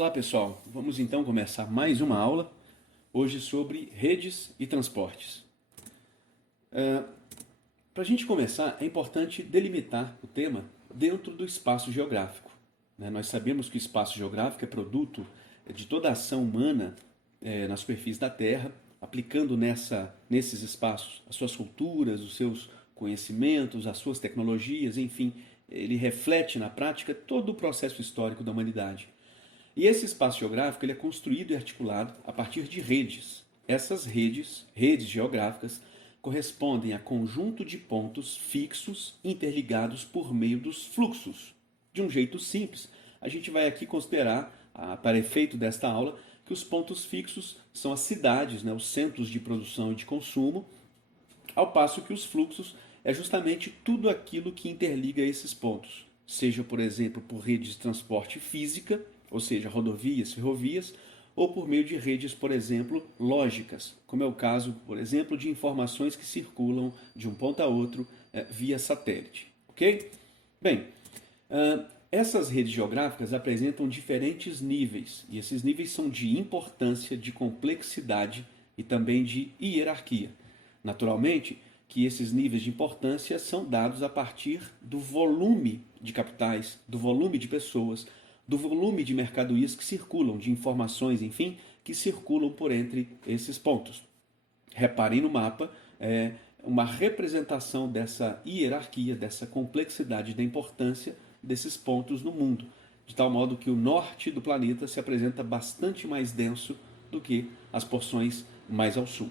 Olá pessoal, vamos então começar mais uma aula, hoje sobre redes e transportes. Para a gente começar, é importante delimitar o tema dentro do espaço geográfico. Nós sabemos que o espaço geográfico é produto de toda a ação humana na superfície da Terra, aplicando nesses espaços as suas culturas, os seus conhecimentos, as suas tecnologias, enfim, ele reflete na prática todo o processo histórico da humanidade. E esse espaço geográfico ele é construído e articulado a partir de redes. Essas redes geográficas, correspondem a conjunto de pontos fixos interligados por meio dos fluxos. De um jeito simples, a gente vai aqui considerar, para efeito desta aula, que os pontos fixos são as cidades, os centros de produção e de consumo, ao passo que os fluxos é justamente tudo aquilo que interliga esses pontos, seja, por exemplo, por redes de transporte física, ou seja, rodovias, ferrovias, ou por meio de redes, por exemplo, lógicas, como é o caso, por exemplo, de informações que circulam de um ponto a outro via satélite. Ok? Bem, essas redes geográficas apresentam diferentes níveis, e esses níveis são de importância, de complexidade e também de hierarquia. Naturalmente, que esses níveis de importância são dados a partir do volume de capitais, do volume de pessoas, do volume de mercadorias que circulam, de informações, enfim, que circulam por entre esses pontos. Reparem no mapa, uma representação dessa hierarquia, dessa complexidade da importância desses pontos no mundo, de tal modo que o norte do planeta se apresenta bastante mais denso do que as porções mais ao sul.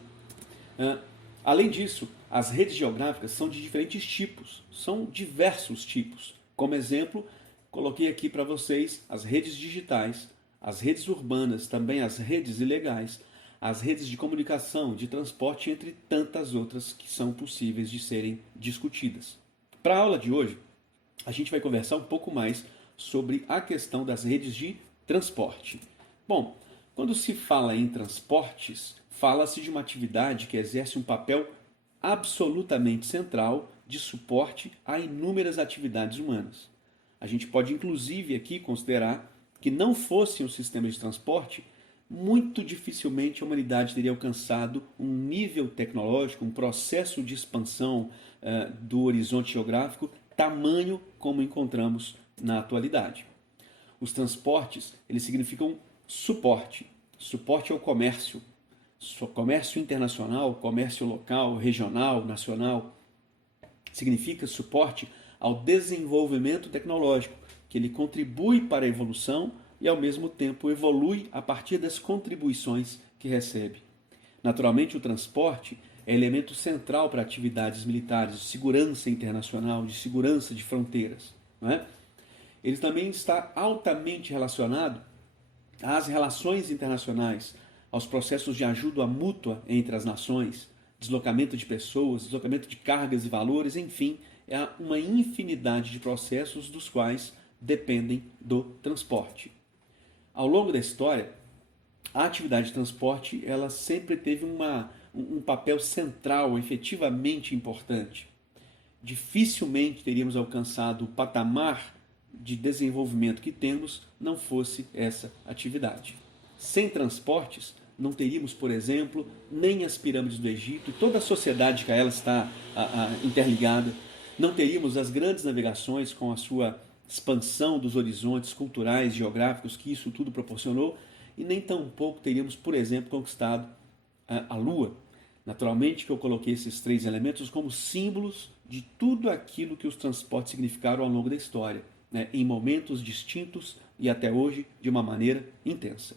Além disso, as redes geográficas são de diferentes tipos, são diversos tipos. Como exemplo, coloquei aqui para vocês as redes digitais, as redes urbanas, também as redes ilegais, as redes de comunicação, de transporte, entre tantas outras que são possíveis de serem discutidas. Para a aula de hoje, a gente vai conversar um pouco mais sobre a questão das redes de transporte. Bom, quando se fala em transportes, fala-se de uma atividade que exerce um papel absolutamente central de suporte a inúmeras atividades humanas. A gente pode inclusive aqui considerar que não fosse um sistema de transporte, muito dificilmente a humanidade teria alcançado um nível tecnológico, um processo de expansão do horizonte geográfico, tamanho como encontramos na atualidade. Os transportes, eles significam suporte. Suporte ao comércio. Comércio internacional, comércio local, regional, nacional. Significa suporte ao desenvolvimento tecnológico, que ele contribui para a evolução e ao mesmo tempo evolui a partir das contribuições que recebe. Naturalmente, o transporte é elemento central para atividades militares de segurança internacional, de segurança de fronteiras. Não é? Ele também está altamente relacionado às relações internacionais, aos processos de ajuda mútua entre as nações, deslocamento de pessoas, deslocamento de cargas e valores, enfim, é uma infinidade de processos dos quais dependem do transporte. Ao longo da história, a atividade de transporte ela sempre teve um papel central, efetivamente importante. Dificilmente teríamos alcançado o patamar de desenvolvimento que temos não fosse essa atividade. Sem transportes, não teríamos, por exemplo, nem as pirâmides do Egito e toda a sociedade que a ela está interligada. Não teríamos as grandes navegações com a sua expansão dos horizontes culturais, geográficos que isso tudo proporcionou, e nem tampouco teríamos, por exemplo, conquistado a Lua. Naturalmente que eu coloquei esses três elementos como símbolos de tudo aquilo que os transportes significaram ao longo da história, em momentos distintos e até hoje de uma maneira intensa.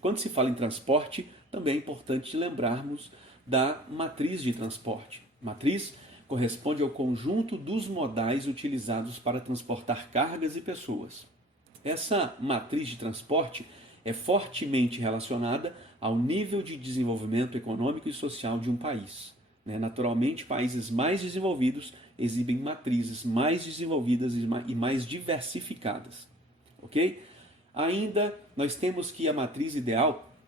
Quando se fala em transporte, também é importante lembrarmos da matriz de transporte. Matriz corresponde ao conjunto dos modais utilizados para transportar cargas e pessoas. Essa matriz de transporte é fortemente relacionada ao nível de desenvolvimento econômico e social de um país. Naturalmente, países mais desenvolvidos exibem matrizes mais desenvolvidas e mais diversificadas. Ok? Ainda nós temos que a matriz ideal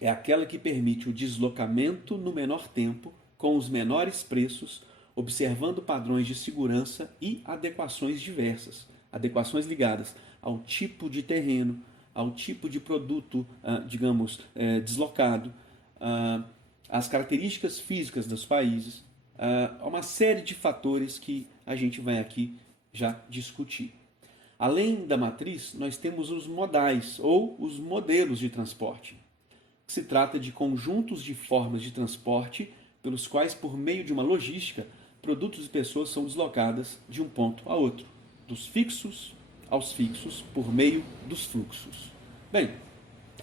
é aquela que permite o deslocamento no menor tempo, com os menores preços, observando padrões de segurança e adequações diversas. Adequações ligadas ao tipo de terreno, ao tipo de produto, digamos, deslocado, às características físicas dos países, a uma série de fatores que a gente vai aqui já discutir. Além da matriz, nós temos os modais, ou os modelos de transporte, que se trata de conjuntos de formas de transporte pelos quais, por meio de uma logística, produtos e pessoas são deslocadas de um ponto a outro, dos fixos aos fixos, por meio dos fluxos. Bem,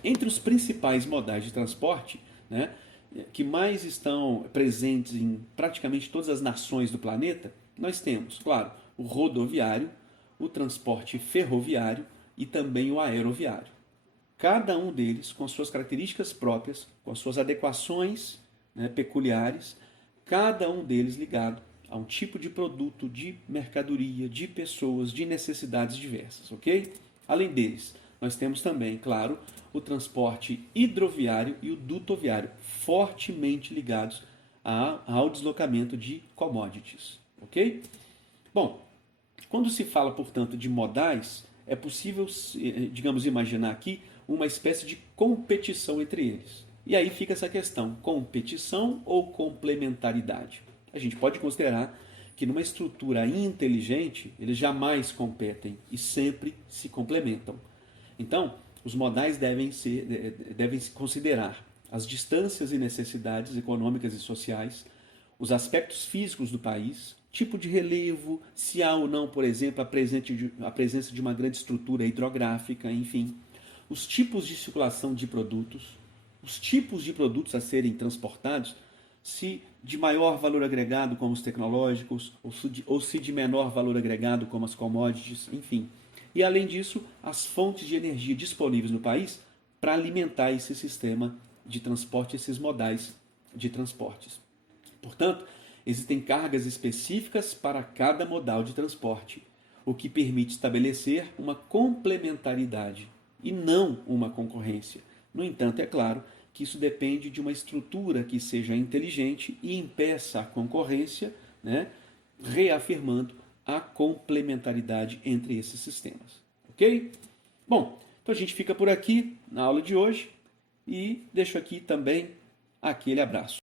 entre os principais modais de transporte, né, que mais estão presentes em praticamente todas as nações do planeta, nós temos, claro, o rodoviário, o transporte ferroviário e também o aeroviário. Cada um deles com suas características próprias, com as suas adequações, né, peculiares, cada um deles ligado a um tipo de produto, de mercadoria, de pessoas, de necessidades diversas, ok? Além deles, nós temos também, claro, o transporte hidroviário e o dutoviário, fortemente ligados ao deslocamento de commodities, ok? Bom, quando se fala, portanto, de modais, é possível, digamos, imaginar aqui uma espécie de competição entre eles. E aí fica essa questão, competição ou complementaridade? A gente pode considerar que numa estrutura inteligente, eles jamais competem e sempre se complementam. Então, os modais devem se considerar as distâncias e necessidades econômicas e sociais, os aspectos físicos do país, tipo de relevo, se há ou não, por exemplo, a presença de uma grande estrutura hidrográfica, enfim, os tipos de circulação de produtos, os tipos de produtos a serem transportados, se de maior valor agregado como os tecnológicos, ou se de menor valor agregado como as commodities, enfim. E além disso, as fontes de energia disponíveis no país para alimentar esse sistema de transporte, esses modais de transportes. Portanto, existem cargas específicas para cada modal de transporte, o que permite estabelecer uma complementaridade e não uma concorrência. No entanto, é claro que isso depende de uma estrutura que seja inteligente e impeça a concorrência, né, reafirmando a complementaridade entre esses sistemas. Ok? Bom, então a gente fica por aqui na aula de hoje e deixo aqui também aquele abraço.